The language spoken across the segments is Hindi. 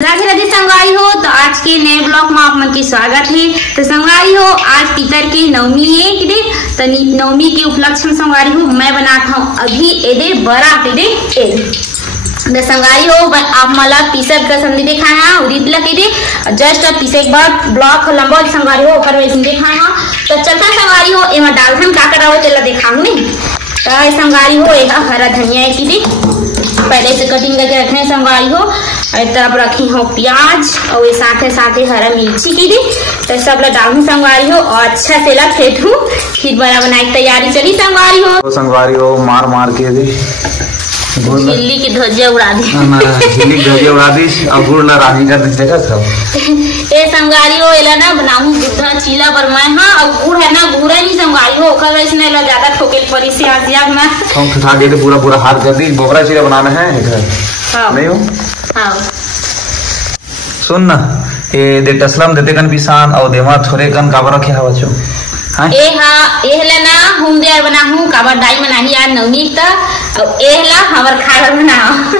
राधे राधे संगवारी हो। तो आज के नए ब्लॉग में आप मन के स्वागत है। तो संगवारी हो, आज पितर की नवमी है कि तो नवमी के उपलक्ष्य में संगवारी हो मैं बनाता हूँ अभी एदे बड़ा तो संगवारी हो आप मला पीसत का संधि दिखाया उदित लगे जस्ट पीसे एक बार ब्लॉक लंबा संगवारी हो ऊपर वैसे दिखाया। तो चलता संगवारी हो एमा डालहन का करा हो चला दिखाऊं नहीं। तो संगवारी हो एक हरा धनिया है कि पहले से कटिंग करके रखने संगवारी हो। एक तरफ रखी हो प्याज और ये साथे साथे हरा मिर्ची की दी। तो सब लोग डालू संगवारी हो और अच्छा से ला फेंटू फिर बड़ा बनाने की तैयारी चली संगवारी हो। संगवारी हो मार मार के दी झिल्ली की ध्वजिया उड़ा दी झिल्ली की ध्वजिया उड़ा दी अब गुड़ ला रानी कर देखा था ए संगवारी हो एला ना बनाऊं गुड़ा चीला पर मैं हां और गुड़ है ना गुड़ा नहीं संगवारी हो ओकर वैसे नहीं ला ज्यादा ठोके परी से आसिया ना हम खा के पूरा पूरा हाथ कर दी बोबरा चीला बनाना है इधर हां नहीं हो हां सुन ना ए दे तसलम देते कन पिसान और देवा थोड़े कन काबर रखे हवा छो हां ए हां एहला ना हम देर बनाहूं काबर डाई बनाही यार नवमी त और एहला हमर खाए बनाओ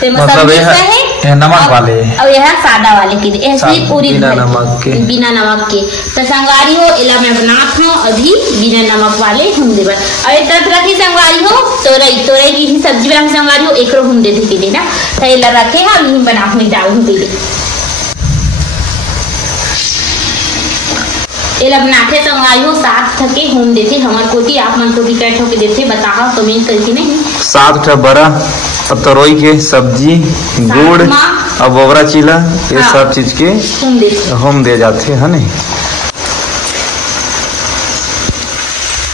ते मतलब ये नमक वाले और यह सादा वाले की ऐसी पूरी बिना नमक के तो संगवारी हो एला मैं बनात हूं अभी बिना नमक वाले हम देबा और एक तरफ रखी संगवारी हो तोरई की सब्जी बना संगवारी हो एकरो हम दे दी के देना तो एला रखे हम ही बनाहूं डालूं दे एला बनाते संगवारी हो साथ थके होम देते हमार कोटी आप मन को भी कैट होके देते बताओ कमेंट करके नहीं साथ ठ बड़ा अब तरोई के सब्जी गुड़ और बोबरा चीला ये सब चीज के होम दे जाते है नहीं।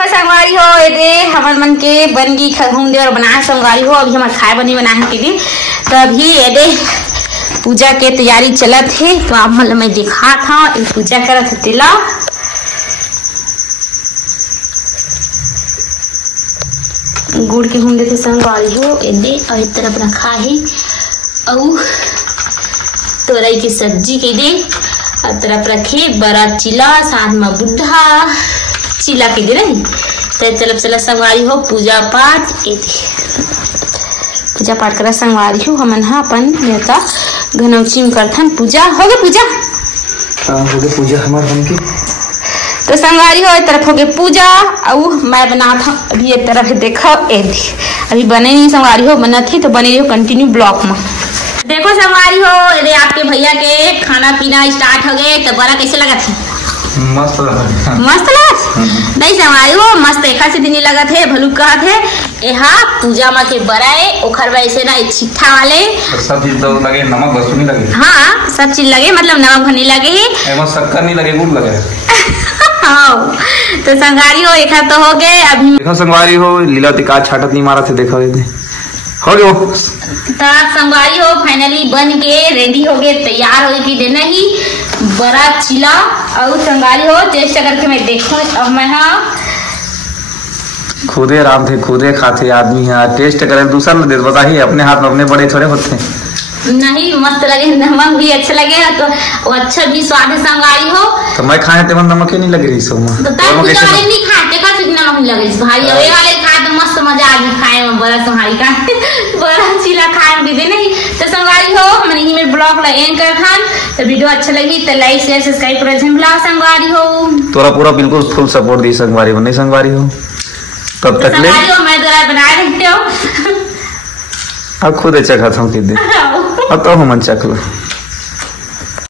संगवारी हो ये हमार मन के बन गई होम दे और बनाए संगवारी हो अभी हमार खाए बनी बनाए के लिए तो अभी ये पूजा के तैयारी चलत है। तो आप मतलब मैं दिखा था पूजा करत तिला गुड़ के हम देते संगवारी हो एदे और एक तरफ रखा है और तोरई की सब्जी के दे और तरफ रखे बड़ा चिला साथ में बुढ़ा चिला के दे रही तो तरफ चला संगवारी हो पूजा पाठ पूजा पाठ करा संगवारी हो हमन हा अपन नेता घनौची में करथन पूजा हो गए पूजा हो गए पूजा हमार बन की तो संगवारी हो एक तरफ हो गए पूजा और मैं बनाता हूँ अभी एक तरफ देखो अभी बने नहीं संगवारी हो बना थी तो बने रही हो कंटिन्यू ब्लॉक में। देखो संगवारी हो ये आपके भैया के खाना पीना स्टार्ट हो गए तो बड़ा कैसे लगा था मस्त लगा नहीं संगवारी हो मस्त एक से दिन लगा थे भलू कहा थे यहाँ पूजा में के बराए ओखर वैसे ना छिट्ठा वाले सब चीज तो लगे नमक बस नहीं लगे हाँ सब चीज लगे मतलब नमक भनी लगे ही शक्कर नहीं लगे गुड़ लगे तो संगवारी हो एक तो हो गए अभी देखो संगवारी हो लीला तिका छाटत नहीं मारा थे देखो ये हो गए वो तो संगवारी हो फाइनली बन के रेडी हो गए तैयार हो गई देना ही बड़ा चिला और संगवारी हो टेस्ट करके मैं देखूं अब मैं हाँ खुदे आराम थे खुदे खाते आदमी है टेस्ट करे दूसरा न दे बता ही अपने हाथ में अपने बड़े थोड़े होते हैं नहीं मस्त लगे नमक भी अच्छा लगे तो अच्छा भी स्वाद संगवारी हो तो मैं खाए थे नमक ही नहीं लग रही सो तो वाले नहीं खाते का नमक नहीं लगे भाई ये वाले खाए तो मस्त मजा आ गई खाए में बड़ा संगवारी का बड़ा चिला खाए में दे नहीं। तो संगवारी हो मैंने ही मेरे ब्लॉग ला एंड कर खान तो वीडियो अच्छा लगी तो लाइक शेयर सब्सक्राइब कर झंबला संगवारी हो तोरा पूरा बिल्कुल फुल सपोर्ट दी संगवारी हो नहीं संगवारी हो तब तक ले मैं जरा बना रही हूँ अब खुद चखा था कि दे अब तो हम चख लो।